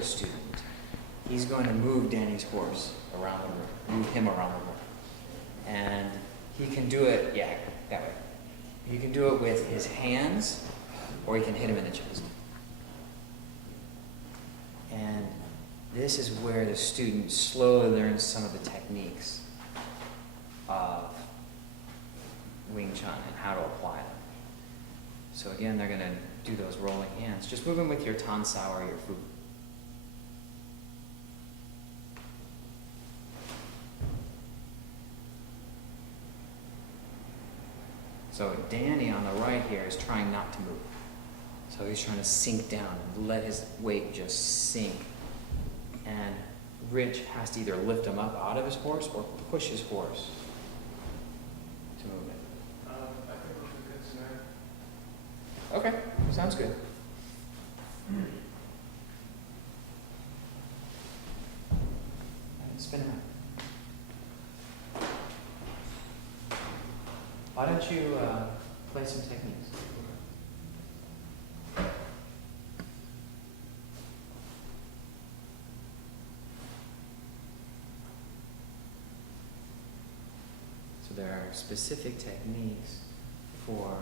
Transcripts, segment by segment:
the student, he's going to move Danny's horse around the room, move him around the room. And he can do it, yeah, that way. He can do it with his hands, or he can hit him in the chest. And this is where the student slowly learns some of the techniques of Wing Chun and how to apply them. So again, they're going to do those rolling hands. Just move them with your Tan Sao or your Fu. So Danny on the right here is trying not to move. So he's trying to sink down and let his weight just sink. And Rich has to either lift him up out of his horse or push his horse to move it. I think we should get tonight. Okay, sounds good. Spin him out. Why don't you play some techniques? So there are specific techniques for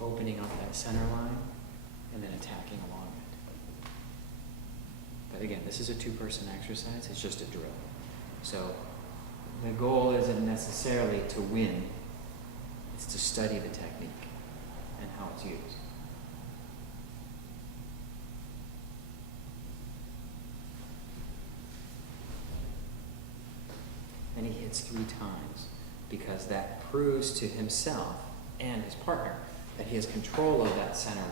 opening up that center line and then attacking along it. But again, this is a two-person exercise, it's just a drill. So the goal isn't necessarily to win, it's to study the technique and how it's used. And he hits 3 times because that proves to himself and his partner that he has control of that center line.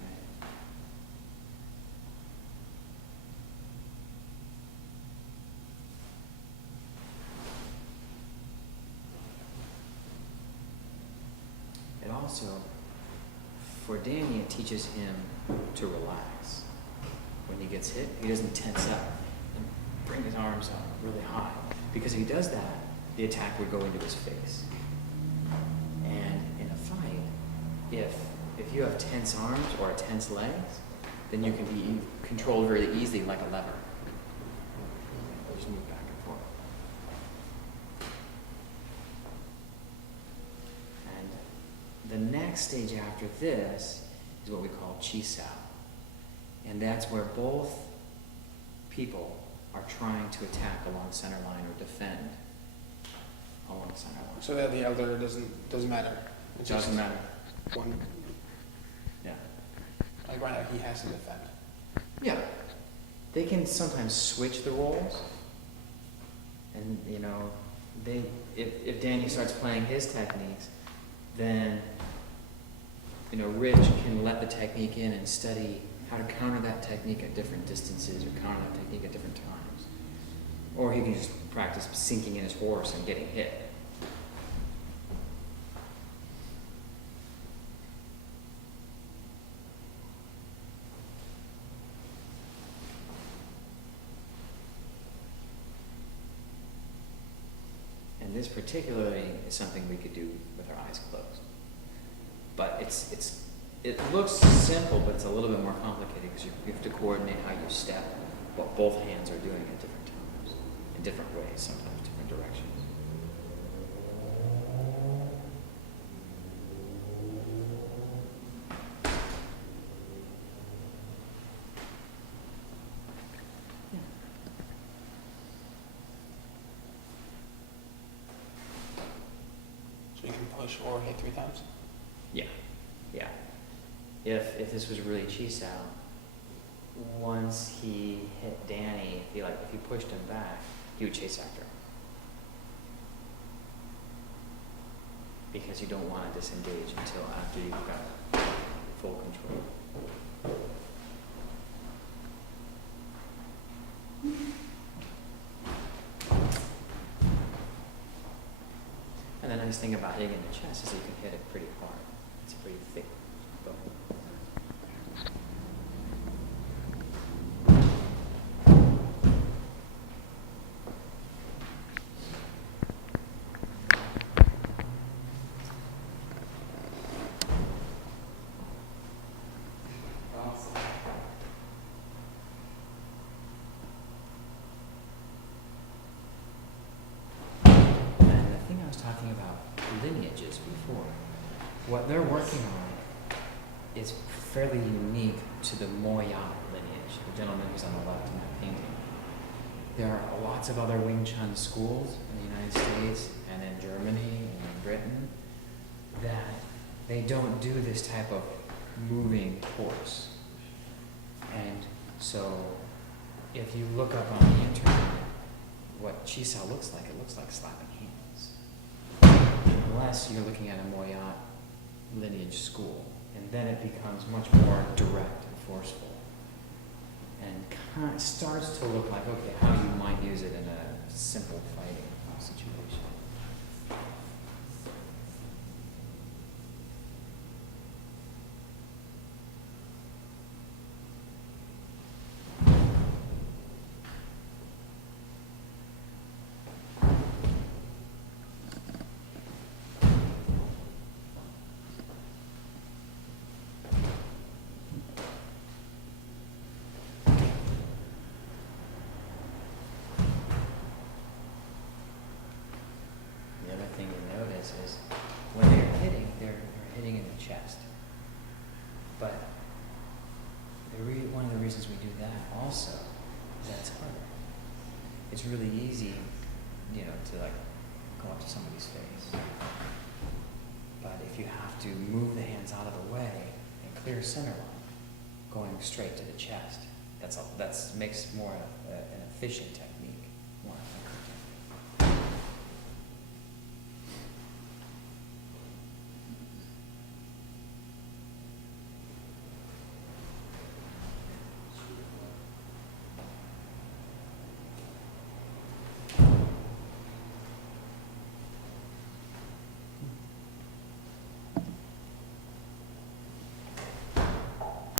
Right? It also, for Danny, it teaches him to relax. When he gets hit, he doesn't tense up and bring his arms up really high. Because if he does that, the attack would go into his face. And in a fight, if you have tense arms or tense legs, then you can be controlled very easily like a lever. Just move back and forth. And the next stage after this is what we call Chi Sao. And that's where both people are trying to attack along center line or defend along center line. So that the elder doesn't matter. It doesn't matter. One, Yeah. like right now, he has to defend. Yeah. They can sometimes switch the roles. And, you know, if Danny starts playing his techniques, then, you know, Rich can let the technique in and study how to counter that technique at different distances or counter that technique at different times. Or he can just practice sinking in his horse and getting hit. And this particularly is something we could do with our eyes closed. But it looks simple, but it's a little bit more complicated because you have to coordinate how you step, what both hands are doing at different times, in different ways, sometimes different directions. So you can push or hit 3 times? Yeah, yeah. If this was really Chi Sao, once he hit Danny, if he pushed him back, he would chase after him. Because you don't want to disengage until after you've got full control. And the nice thing about hitting in the chest is you can hit it pretty hard. It's a pretty thick bone. Awesome. lineages before. What they're working on is fairly unique to the Moya lineage, the gentleman who's on the left in that painting. There are lots of other Wing Chun schools in the United States and in Germany and in Britain that they don't do this type of moving course. And so if you look up on the internet what Chi Sao looks like, it looks like slapping hands. Unless you're looking at a Moya lineage school. And then it becomes much more direct and forceful. And kind of starts to look like, okay, how you might use it in a simple fighting situation. The other thing you notice is when they're hitting in the chest. But one of the reasons we do that also is that it's harder. It's really easy, to like go up to somebody's face. But if you have to move the hands out of the way and clear center line, going straight to the chest, that's makes more an efficient technique, more effective.